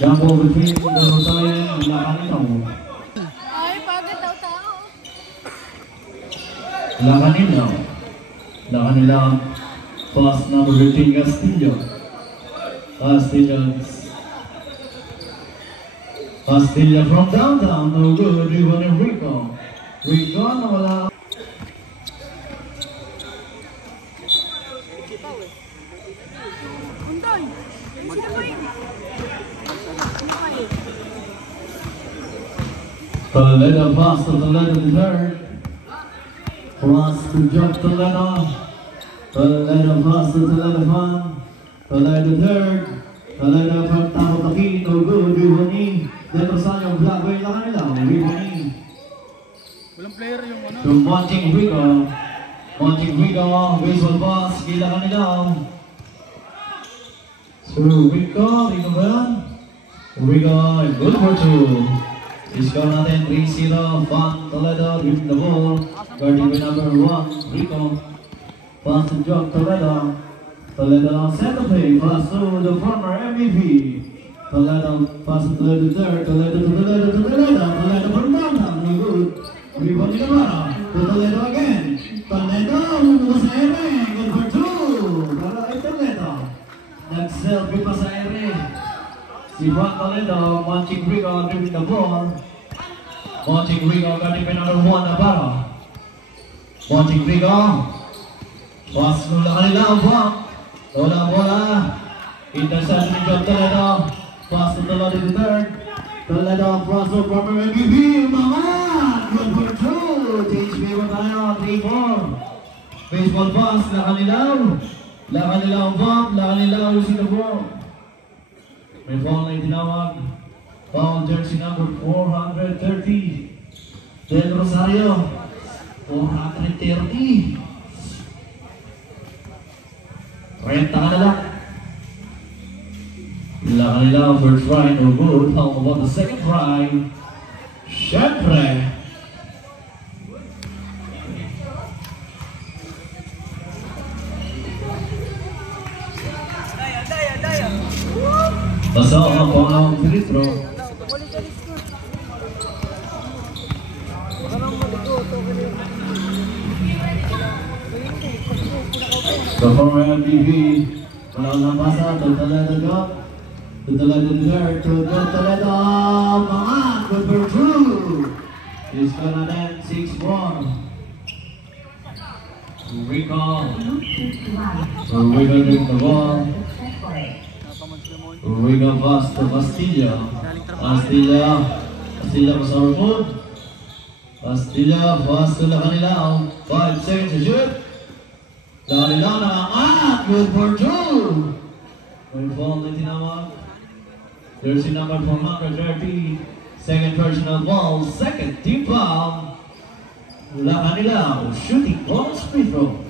Jump ball between the Rosalian and Lacanito. Ay, pagod daw tao. Lacanito. Pass number 15, Castillo. Castillo from downtown. No good. Rebound in Rico. Rico na wala. Undoy. Sino ba yun? Toledo pass to Toledo the third. Pass to John Toledo. Toledo pass to Toledo fan. Toledo third. Toledo from Takotaki. No good. Rebound. Del Rosario Blackboy na kanila. Rebound. Walang player yung ano. To Monting Rico. Baseball pass. Gila kanila. So Rico ba yan? Rico, good for two. Score natin 3-0. Fan Toledo with the ball. Guarding with number 1, Rico. Pass to John Toledo. Toledo on center play. Pass to the former MVP. Toledo pass to Toledo third. Toledo from downtown. No good. Rebound in the bottom. To Toledo again. Toledo sa ere. Good for two. Para kay Toledo. Nag-selfie pa sa ere. Si Juan Toledo, Monting Rico dribbling the ball. Monting Rico guarding by number 1, Navarro. Monting Rico. Pass mula kanila ang Juan. Bola. Interception ni John Toledo. Pass to Toledo the third. Toledo cross to former MVP. Umangat! Good for two. THB mo tayo. 3-4. Baseball pass. Lakanilaw ang Juan. Lakanilaw using the ball. May foul na itinawag. Foul jersey number 430. Del Rosario. 430. 30 ka na lang. Wala kanila first try. No good. How about the second try? Siyempre. Basta ang pangalawang free throw. The former MVP, walang pasa, to Toledo go. To Toledo third, to Toledo, mga good for two. He's gonna net 6-4. Rico. Rico drink the ball. Rico pass to Castillo. Castillo pa sa Ormond. Castillo pass to Lacanilao. 5 seconds to shoot. Lacanilao nakangat. Good for two. May foul na tinawag. Jersey number 430. Second personal foul. Second team foul. Lacanilao shooting bonus free throw.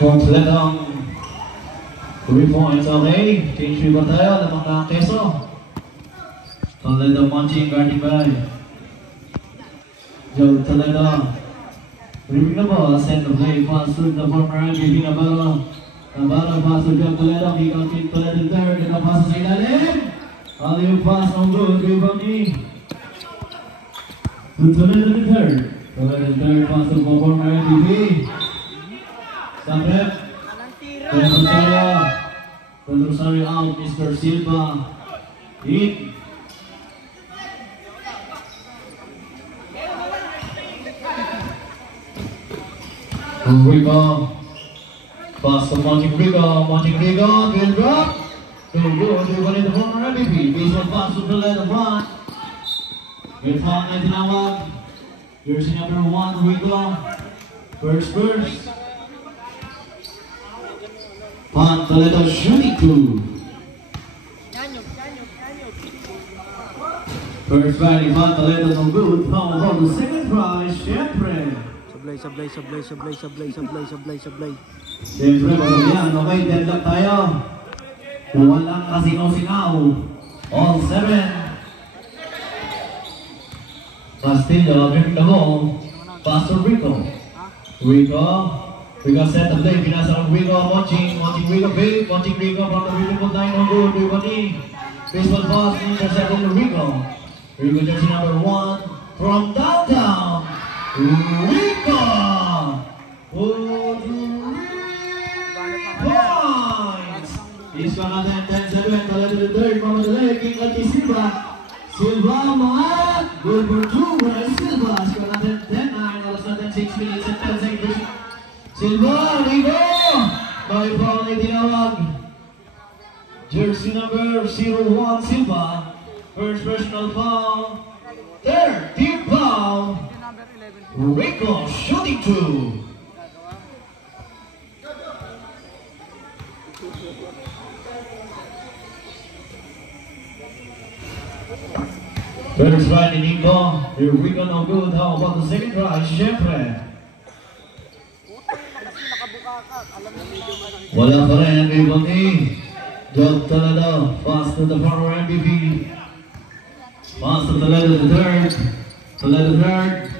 Kompletong 3 points, okay. Change ribbon tayo, lamang na ang keso. Toledo Monting guarding by Joe Toledo. Ripping the ball, send the play, pass to the former MVP Navarro. Navarro pass to Joe Toledo, kick out to Toledo third, and pass sa ilalim. Alley pass, no good, rebound ni to Toledo the third. Toledo third, pass to the former MVP. Sampai Del Rosario out, Mr. Silva in. Rico pass to Monting Rico, good drop. No good, rebound in the former MVP. Baseball pass to Toledo front. Good foul na tinawag. Jersey number 1, Rico. First. Pan Toledo shooting two. First try ni Pan Toledo no good. Foul on the second try. Siyempre. Sablay. Siyempre, yan. Okay, deadlock tayo. Walang kasinaw-sinaw. All 7. Castillo, getting the ball. Pass to Rico. We got set the play. Pinasa ng Rico. Monching Rico big. Monching Rico from the beautiful line on goal. Rico knee. Baseball pass. Intercepted to Rico. Rico jersey number 1 from downtown. Rico. Points. He's gonna then 10-7. Toledo to the third. From the leg. King Kati Silva. Silva mga good for 2. Silva. He's gonna then 10-9. Alas natin 6 minutes and 10 seconds. Silva, Rico! By foul na tinawag. Jersey number 01, Silva. First personal foul. Third, team foul. Rico shooting 2. First try ni Nico. Here Rico no good. How about the second try? Siyempre. Wala pa rin ang rebound ni Job Toledo. Pass to the former MVP. Pass to Toledo the third. Toledo third.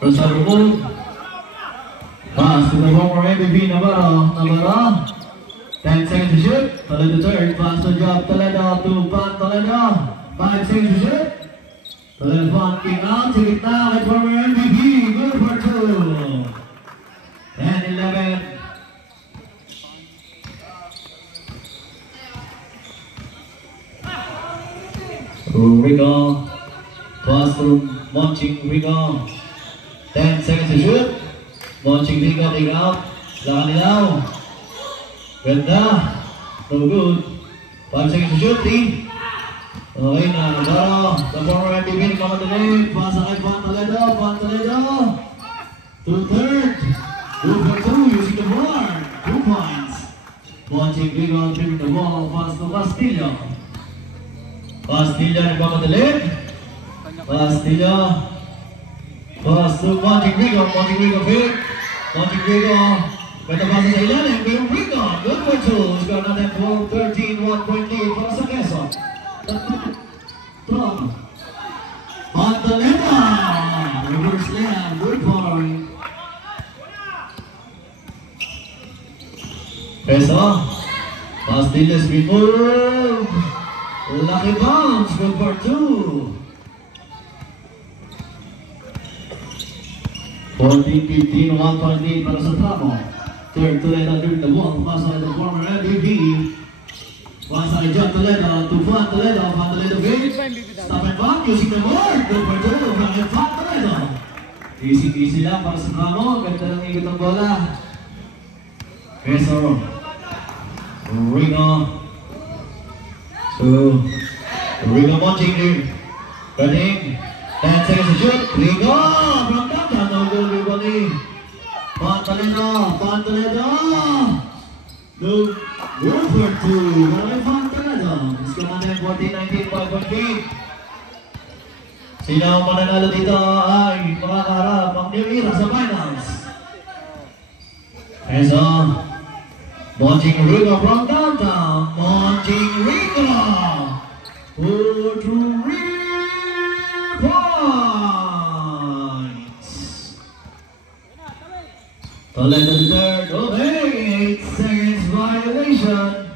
First time remove. Pass to the former MVP Navarro. 10 seconds to shoot. Toledo third. Pass to Job Toledo to Pan Toledo. 5 seconds to shoot. Toledo Pan king out. Take it now at former MVP. Good for 2. 10-11. Rico, pass to Monching Rico. 10 seconds to shoot. Monching Rico, take out. Lakan nilaw. Ganda. No good. 5 seconds to shoot. Okay na. Navarro. The former MVP naman today. Pass kay Pan Toledo. Pan Toledo. To third. Good for 2 using the board. 2 points. Monching Rico dribbling the ball. Pass to Castillo. Castillo nagmamadalit. Castillo. Pass to Monching Rico. Monching Rico big. Monching Rico. Ganda pasa sa ilalim. Mayroong Rico. Good for 2. Score natin 12-13. 1 point lead para sa Quezon. From Pantalena. Reverse layup. Good point. Quezon. Castillo screen move. Lucky bounce, good for 2. 14-15, 1 point lead para sa Tramo. Third Toledo during the ball. Pasa the former MVP. Pasa kay John Toledo to Juan Toledo. Juan Toledo big. Stop and back using the board. Good for 2. From Juan Toledo. Easy lang para sa Tramo. Ganda lang ikot ang bola. Quezon. Rico. So, Rico Monching, running, 10 seconds to shoot. Rico from downtown, no goal, Rico Lee. Pan Toledo. No, good for 2. Maraming Pan Toledo. It's gonna end 14-19, 5-point game. Sino ang mananalo dito ay makakaharap ang New Era sa finals. So, Monching Rico from downtown. Monching Rico. 3 points. Toledo the third. Okay, 8 seconds violation.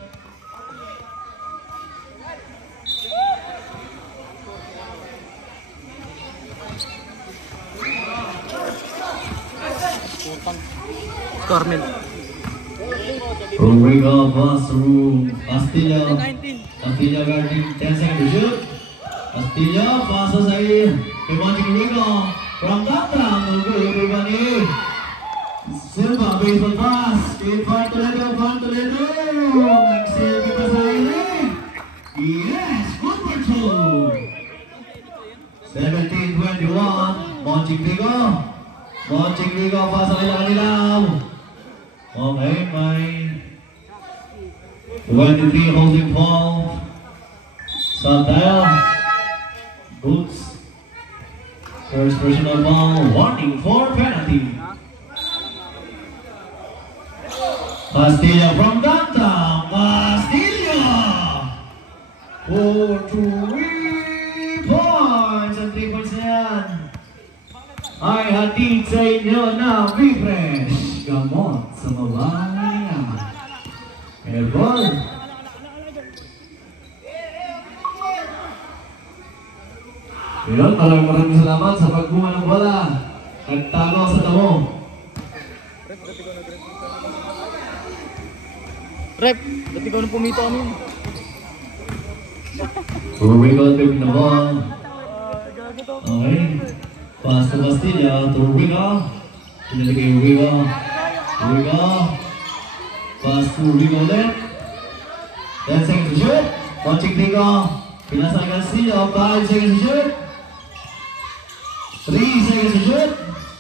Carmen. Rico pass through Castillo. Castillo guarding 10 seconds to shoot. Castillo passes kay Monching Rico from downtown. No good, everybody. Silva baseball pass. Kay Pan Toledo. Nagsilbi pa sa ilig. Yes, good for 2. 17-21. Monching Rico. Monching Rico pass kay Lakanilaw. Okay, may 23 holding ball. Sandal. Boots. First personal ball. Warning for penalty. Castillo from downtown. Castillo. 3 points. And 3 points na yan ay hatid sa inyo na refresh. Come on. Yun, maraming salamat sa pagkuha ng bola. Nagtago sa tamo. Rep, ba't ikaw na pumito amin? Rubico taking the ball. Okay. Pass to Castilla to Rubico. Pinalagay Rubico. Rubico. Pass to Rubico left. 10 seconds to shoot. Punching Rico. Pinasa kay Castilla. 5 seconds to shoot. 3 seconds to shoot.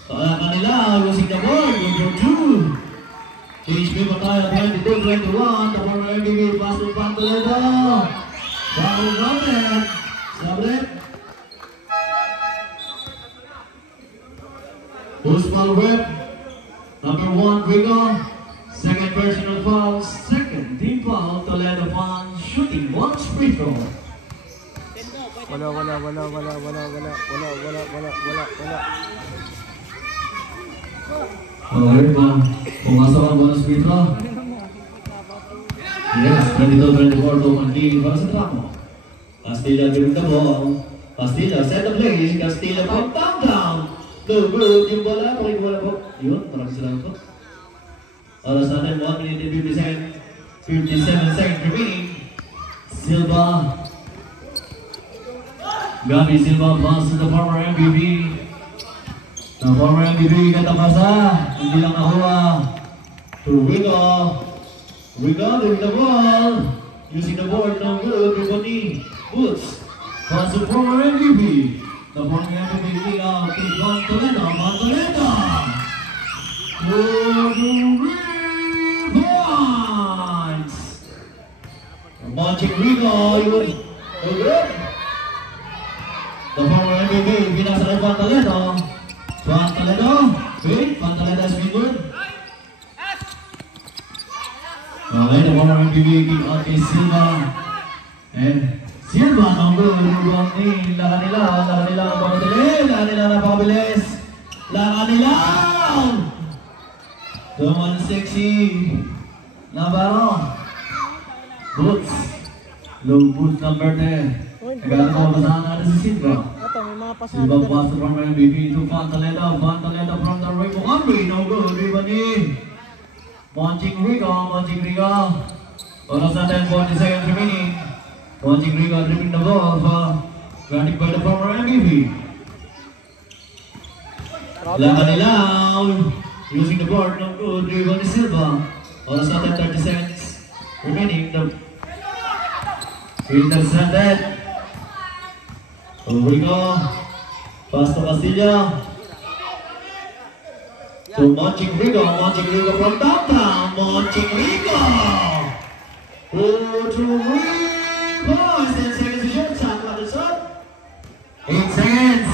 Kaya kanila, losing the ball. Number 2. HP pa tayo. 22-21. The former MVP. Pass to Pantoledo. Bago Gomez. Sabret. Who's foul rep? Number 1, Rico. Second personal foul. Second team foul. Toledo fans shooting 1 free throw. Wala. Alright, pumasok ang bonus free throw. Yes, 22-24 to lead para sa Tramo. Castilla giving the ball. Castilla set the play. Castilla from down. No good yung bola. Paking bola po. Yun, maraming salamat po. Oras natin 1 minute and 57 seconds remaining. Silva. Gabi Silva pass to the former MVP. The former MVP katamasa. Hindi lang nakuha. To Rico. Rico doing the ball. Using the board. No good. Rico knee. Boots. Pass to former MVP. The former MVP out to Pantoledo. Pantoledo. For the 3 points. Watching Rico. No good. The former MVP. Pinasa kay Pantoledo. Pantoledo. Okay. Pantoledo has been good. Okay, the former MVP kick out kay Silva. And Silva, no good. Move ni. Laka nila ang pagkatali. Laka nila napakabilis. Laka nila! The one sexy. Navarro. Boots. Low boots number 10. Nagkala ko basahan natin si Silva. Silva pass from MVP to Pantoledo. Pantoledo from the right. Mukambi, no good. Ribani. Punching Rico. Oras natin 40 seconds remaining. Punching Rico dribbling the ball granted by the former MVP. Laban nila. Using the board. No good. Dribble ni Silva. Oras natin 30 seconds remaining. Intercepted. Rico. Pass to Castilla. To Monching Rico from downtown. Monching Rico. 4 to 3 points. 10 seconds to shoot. Shot clock is up. 8 seconds.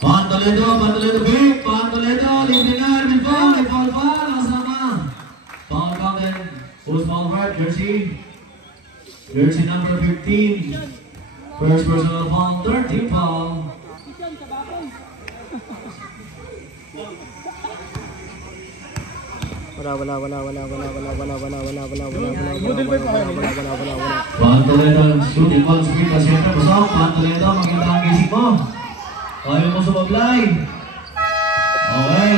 Pantoledo big. Pantoledo leaving Arvin foul. Foul. Asama. Foul counted. Who's foul right? Jersey number 15. First personal foul. 13 foul. Pantoledo shooting ball speed ka siyempre pasok. Pantoledo maganda ang gising mo. Ayaw mo sumablay. Okay,